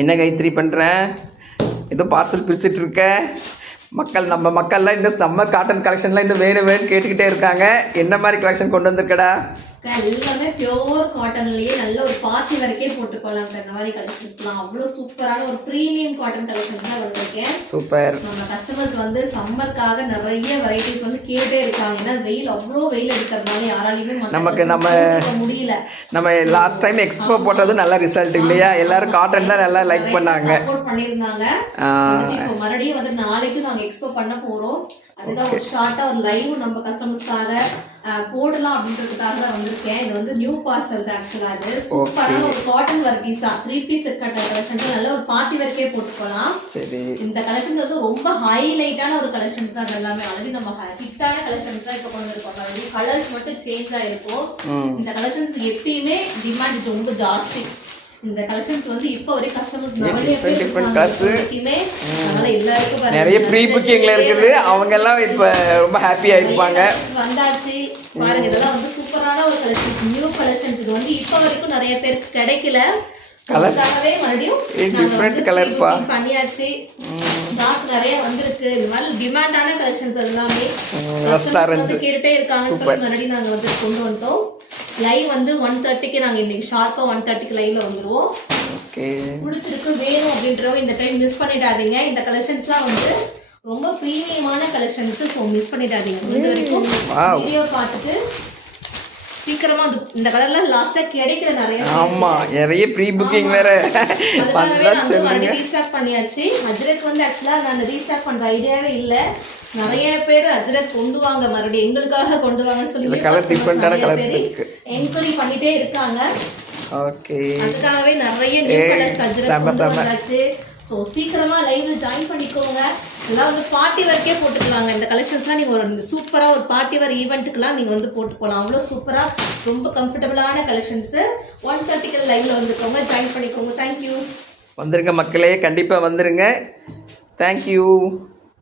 என்ன கைத்திரி பண்ணுற? ஏதோ பார்சல் பிரிச்சுட்டு இருக்க. நம்ம மக்கள்லாம் இன்னும் சம்மர் காட்டன் கலெக்ஷன்லாம் இன்னும் வேணும்னு கேட்டுக்கிட்டே இருக்காங்க. என்ன மாதிரி கலெக்ஷன் கொண்டு வந்திருக்கடா? எல்லாமே பியோர் காட்டன்லயே நல்ல ஒரு பார்ட்டி வரைக்கும் போட்டுக்கலாம். இந்த மாதிரி கலெக்ஷன்ஸ்லாம் அவ்வளோ சூப்பரான ஒரு ப்ரீமியம் காட்டன் கலெக்ஷன்ஸ் தான் வந்திருக்கேன். சூப்பர். நம்ம கஸ்டமர்ஸ் வந்து சம்மருக்காக நிறைய வெரைட்டிஸ் வந்து கேட்டே இருக்காங்க. ஏன்னா வெயில் அவ்வளோ வெயில் எடுக்கிறதுனால யாராலையுமே முடியல. நம்ம லாஸ்ட் டைம் எக்ஸ்போ போட்டது நல்ல ரிசல்ட் இல்லையா? எல்லாரும் காட்டன் தான் நல்லா லைக் பண்ணாங்க, சப்போர்ட் பண்ணியிருந்தாங்க. இப்போ மறுபடியும் வந்து நாளைக்கு நாங்கள் எக்ஸ்போ பண்ண போறோம். அதுக்காக ஒரு ஷார்ட்டா ஒரு லைவ் நம்ம கஸ்டமர்ஸ்க்காக போடலாம் அப்படின்றதுக்காக தான் வந்திருக்கேன். இது வந்து நியூ பார்சல் தான். ஆக்சுவலா இது சூப்பரான ஒரு காட்டன் வர்க்கீஸா 3 பீஸ் செட் கட்ட கலெக்ஷன் நல்ல ஒரு பார்ட்டி வரைக்கே போட்டுக்கலாம். இந்த கலெக்ஷன் வந்து ரொம்ப ஹைலைட்டான ஒரு கலெக்ஷன்ஸ் தான். எல்லாமே ஆல்ரெடி நம்ம ஹிட்டான கலெக்ஷன்ஸ் தான் இப்போ கொண்டு வந்திருக்கோம். ஆல்ரெடி கலர்ஸ் மட்டும் சேஞ்ச் ஆயிருக்கும். இந்த கலெக்ஷன்ஸ் எப்பயுமே டிமாண்ட் ரொம்ப ஜாஸ்தி. இந்த கலெக்ஷன்ஸ் வந்து இப்போ வரை கஸ்டமர்ஸ் நிறைய நிறைய ப்ரீ புக்கிங்ல இருக்குது. அவங்க எல்லாம் இப்ப ரொம்ப ஹாப்பியா இருப்பாங்க. வந்தாச்சு பாருங்க. இதெல்லாம் வந்து சூப்பரான ஒரு கலெக்ஷன்ஸ், நியூ கலெக்ஷன்ஸ். இது வந்து இப்போ வரைக்கும் நிறைய பேருக்கு கிடைக்கல. கலர்காகவே மறுபடியும் டிஃபரண்ட் கலர் பண்ணியாச்சு. ஸ்டாக் நிறைய வந்திருக்கு. இந்த மாதிரி டிமாண்டான கலெக்ஷன்ஸ் எல்லாமே கேட்டுட்டே இருக்காங்க. மறுபடியும் நாங்க வந்து கொண்டு வந்துட்டோம். லைவ் வந்து 1:30க்கு நாங்க இன்னைக்கு ஷார்ப்பா 1:30க்கு லைவ்ல வந்துருவோம். பிடிச்சிருக்கு வேணும் அப்படின்றவங்க இந்த டைம் மிஸ் பண்ணிடாதீங்க. இந்த கலெக்ஷன்ஸ்லாம் வந்து ரொம்ப ப்ரீமியமான கலெக்ஷன்ஸ். ஸோ மிஸ் பண்ணிடாதீங்க. முடிஞ்ச வரைக்கும் வீடியோ பார்த்துட்டு சீக்கிரமா இந்த கலர்ல லாஸ்டா கிடைக்கல நிறைய. ஆமா, நிறைய ப்ரீ புக்கிங் வேற மறுபடியும் ரீஸ்டாக் பண்ணியாச்சு. அஜ்ரக் வந்து ஆக்சுவலா நான் ரீஸ்டாக் பண்ற ஐடியாவே இல்ல. நிறைய பேர் அஜ்ரக் கொண்டு வாங்க, மறுபடியும் எங்களுக்காக கொண்டு வாங்கன்னு சொல்லி கலர் டிஃபரண்டான கலர்ஸ் இருக்கு, என்கொயரி பண்ணிட்டே இருக்காங்க. ஓகே, அதுக்காகவே நிறைய நியூ கலர்ஸ் அஜ்ரக் கொண்டு வந்தாச்சு. ஸோ சீக்கிரமா லைவ்ல ஜாயின் பண்ணிக்கோங்க. எல்லாம் வந்து பார்ட்டி வரைக்கே போட்டுக்கலாங்க. இந்த கலெக்ஷன்ஸ்லாம் நீங்கள் ஒரு சூப்பராக ஒரு பார்ட்டி வேர் ஈவெண்ட்டுக்கெலாம் நீங்கள் வந்து போட்டு போகலாம். அவ்வளோ சூப்பராக ரொம்ப கம்ஃபர்டபுளான கலெக்ஷன்ஸு. 1:30க்கு லைவ்ல வந்துக்கோங்க, ஜாயின் பண்ணிக்கோங்க. தேங்க்யூ. வந்துருங்க மக்களே, கண்டிப்பாக வந்துருங்க. தேங்க்யூ.